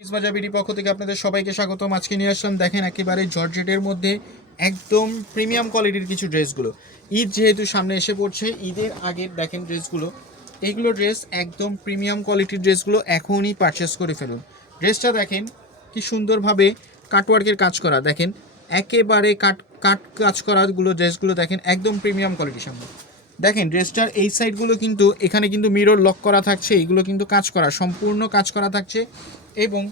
Piece বাজার BD পক্ষ থেকে আপনাদের সবাইকে স্বাগতম। আজকে নিয়ে আসলাম দেখেন একেবারে জর্জেটের মধ্যে একদম প্রিমিয়াম কোয়ালিটির কিছু ড্রেসগুলো। ঈদ যেহেতু সামনে এসে পড়ছে, ঈদের আগের দেখেন ড্রেসগুলো, এইগুলো ড্রেস একদম প্রিমিয়াম কোয়ালিটির ড্রেসগুলো এখনই পারচেস করে ফেলুন। ড্রেসটা দেখেন কি সুন্দরভাবে কাটওয়ার্কের কাজ করা, দেখেন একেবারে কাট কাজ করাগুলো ড্রেসগুলো দেখেন একদম প্রিমিয়াম কোয়ালিটির সামনে। দেখেন ড্রেসটার এই সাইডগুলো কিন্তু এখানে কিন্তু মিরর লক করা থাকছে, এইগুলো কিন্তু কাজ করা, সম্পূর্ণ কাজ করা থাকছে এবং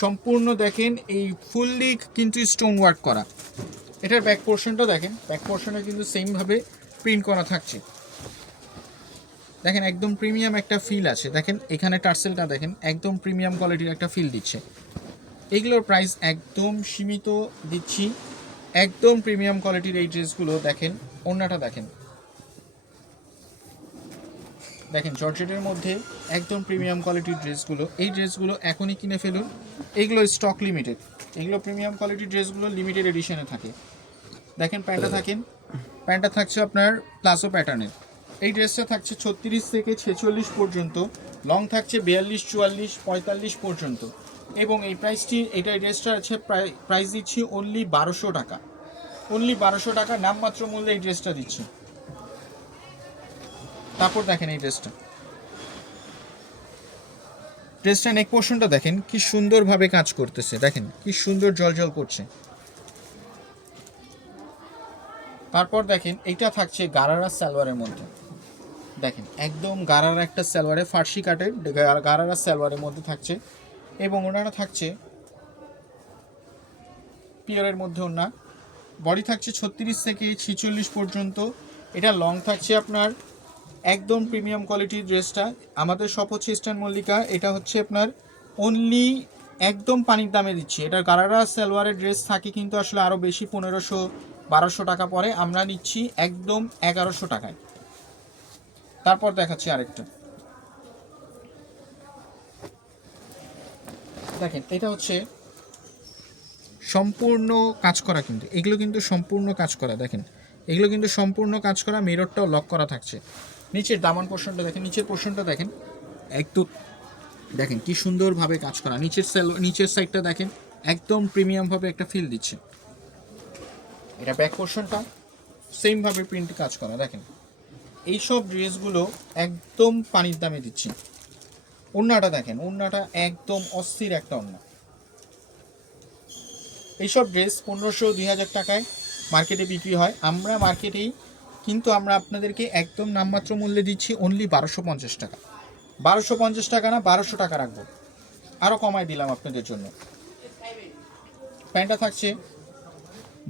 সম্পূর্ণ দেখেন এই ফুললি কিন্তু স্টোন ওয়ার্ক করা। এটার ব্যাক পোর্শনটা দেখেন, ব্যাক পোর্শনে কিন্তু সেমভাবে প্রিন্ট করা থাকছে। দেখেন একদম প্রিমিয়াম একটা ফিল আছে, দেখেন এখানে টার্সেলটা দেখেন একদম প্রিমিয়াম কোয়ালিটির একটা ফিল দিচ্ছে। এইগুলোর প্রাইস একদম সীমিত দিচ্ছি, একদম প্রিমিয়াম কোয়ালিটির এই ড্রেসগুলো দেখেন। ওড়নাটা দেখেন, দেখেন জর্জেটের মধ্যে একদম প্রিমিয়াম কোয়ালিটির ড্রেসগুলো, এই ড্রেসগুলো এখনই কিনে ফেলুন। এইগুলো স্টক লিমিটেড, এগুলো প্রিমিয়াম কোয়ালিটির ড্রেসগুলো লিমিটেড এডিশনে থাকে। দেখেন প্যান্টটা থাকছে আপনার প্লাজো প্যাটার্নের। এই ড্রেসটা থাকছে 36 থেকে 46 পর্যন্ত, লং থাকছে 42, 44, 45 পর্যন্ত। এবং এই প্রাইসটি, এই ড্রেসটা আছে প্রাইস দিচ্ছি অনলি 1200 টাকা, অনলি 1200 টাকা নামমাত্র মূল্যে এই ড্রেসটা দিচ্ছি। তারপর দেখেন এই ড্রেসটা নেক পোর্শনটা দেখেন কি সুন্দরভাবে কাজ করতেছে, দেখেন কি সুন্দর জলজল করছে। তারপর দেখেন এইটা থাকছে গারারা সালোয়ারের মধ্যে, দেখেন একদম গারারা একটা সালোয়ারে, ফার্সি কাটের গারারা সালোয়ারের মধ্যে থাকছে এবং ওনারা থাকছে পিওরের মধ্যে। ওনা বডি থাকছে 36 থেকে 46 পর্যন্ত। এটা লং থাকছে আপনার একদম প্রিমিয়াম কোয়ালিটির ড্রেসটা। আমাদের শপ হচ্ছে ইস্টার্ন মল্লিকা, এটা হচ্ছে আপনার অনলি একদম পানির দামে দিচ্ছি। এটা গারারা সালোয়ারের ড্রেস থাকে কিন্তু আসলে আরও বেশি, 1500-1200 টাকা পরে, আমরা নিচ্ছি একদম 1100 টাকায়। তারপর দেখাচ্ছি আরেকটা, দেখেন এটা হচ্ছে সম্পূর্ণ কাজ করা, কিন্তু এগুলো কিন্তু সম্পূর্ণ কাজ করা, দেখেন এগুলো কিন্তু সম্পূর্ণ কাজ করা, মিররটাও লক করা থাকছে। নিচের দামান পোর্শনটা দেখেন, নিচের পোর্শনটা দেখেন একটু, দেখেন কি সুন্দরভাবে কাজ করা। নিচের সাইডটা দেখেন একদম প্রিমিয়ামভাবে একটা ফিল দিচ্ছে। এটা ব্যাক পোর্শনটা সেমভাবে প্রিন্ট কাজ করা। দেখেন এইসব ড্রেসগুলো একদম পানির দামে দিচ্ছি। ওড়নাটা দেখেন, ওড়নাটা একদম অস্থির একটা ওড়না। এইসব ড্রেস 1500-2000 টাকায় মার্কেটে বিক্রি হয়, আমরা মার্কেটেই কিন্তু আমরা আপনাদেরকে একদম নামমাত্র মূল্যে দিচ্ছি অনলি 1250 টাকা। 1250 টাকা না, 1200 টাকা রাখবো, আরও কমায় দিলাম আপনাদের জন্য। প্যান্টটা থাকছে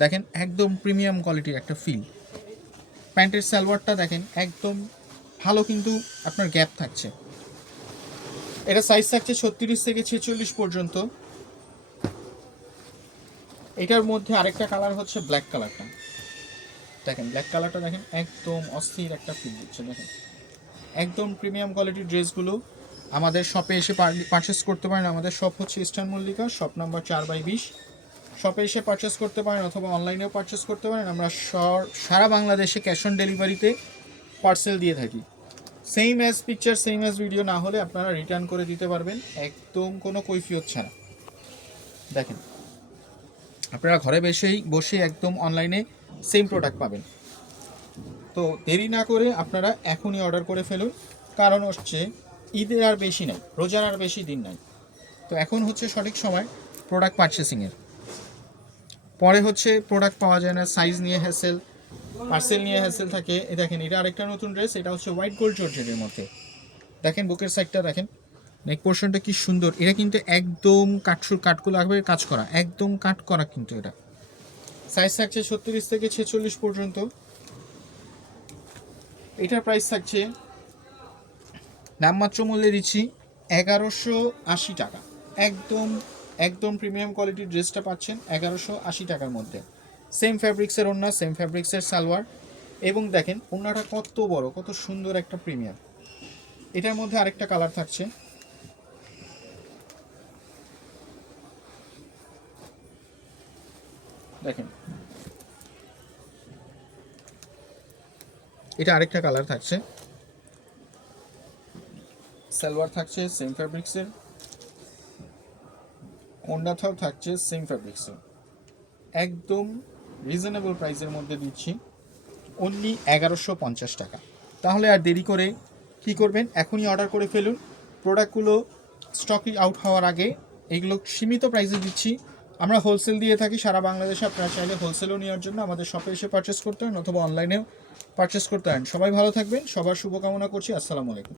দেখেন একদম প্রিমিয়াম কোয়ালিটির একটা ফিল। প্যান্টের সালোয়ারটা দেখেন একদম ভালো, কিন্তু আপনার গ্যাপ থাকছে। এটা সাইজ থাকছে 36 থেকে 46 পর্যন্ত। এটার মধ্যে আরেকটা কালার হচ্ছে ব্ল্যাক কালারটা, দেখেন ব্ল্যাক কালারটা দেখেন একদম অস্থির একটা ফিল দিচ্ছে। দেখেন একদম প্রিমিয়াম কোয়ালিটির ড্রেসগুলো আমাদের শপে এসে পারচেস করতে পারেন। আমাদের শপ হচ্ছে ইস্টার্ন মল্লিকা, শপ নাম্বার 4/20। শপে এসে পারচেস করতে পারেন অথবা অনলাইনেও পারচেস করতে পারেন। আমরা সারা বাংলাদেশে ক্যাশ অন ডেলিভারিতে পার্সেল দিয়ে থাকি। Same as picture, same as video না হলে আপনারা রিটার্ন করে দিতে পারবেন একদম কোনো কৈফিয়ত ছাড়া। দেখেন আপনারা ঘরে বসে একদম অনলাইনে সেম প্রোডাক্ট পাবেন। তো দেরি না করে আপনারা এখনই অর্ডার করে ফেলুন, কারণ হচ্ছে ঈদের আর বেশি নাই, রোজার আর বেশি দিন নাই। তো এখন হচ্ছে সঠিক সময় প্রোডাক্ট পারচেসিংয়ের। পরে হচ্ছে প্রোডাক্ট পাওয়া যায় না, সাইজ নিয়ে হ্যাসেল, পার্সেল নিয়ে হ্যাসেল থাকে। দেখেন এটা আরেকটা নতুন ড্রেস, এটা হচ্ছে হোয়াইট গোল্ড জর্জেটের মধ্যে। দেখেন বুকের সাইডটা দেখেন, নেক পোর্শনটা কি সুন্দর। এটা কিন্তু একদম কাঠগুলো লাগবে কাজ করা, একদম কাট করা কিন্তু এটা। সাইজ থাকছে 36 থেকে 46 পর্যন্ত। এটার প্রাইস থাকছে নামমাত্র মূল্যে দিচ্ছি 1180 টাকা। একদম একদম প্রিমিয়াম কোয়ালিটির ড্রেসটা পাচ্ছেন 1180 টাকার মধ্যে। সেম ফ্যাব্রিক্সের ওড়না, সেম ফ্যাব্রিক্সের সালোয়ার, এবং দেখেন ওড়নাটা কত বড়, কত সুন্দর একটা প্রিমিয়াম। এটার মধ্যে আরেকটা কালার থাকছে, দেখেন এটা আরেকটা কালার থাকছে। সালোয়ার থাকছে সেম ফ্যাব্রিক্সের, ওড়নাটাও থাকছে সেম ফ্যাব্রিক্সে, একদম রিজনেবল প্রাইসের মধ্যে দিচ্ছি, অনলি 1150 টাকা। তাহলে আর দেরি করে কি করবেন, এখনই অর্ডার করে ফেলুন। প্রোডাক্টগুলো স্টকি আউট হওয়ার আগে এগুলো সীমিত প্রাইসে দিচ্ছি। আমরা হোলসেল দিয়ে থাকি সারা বাংলাদেশে, আপনারা চাইলে হোলসেলও নেওয়ার জন্য আমাদের শপে এসে পারচেস করতে পারেন অথবা অনলাইনেও পারচেস করতে পারেন। সবাই ভালো থাকবেন, সবার শুভকামনা করছি। আসসালামু আলাইকুম।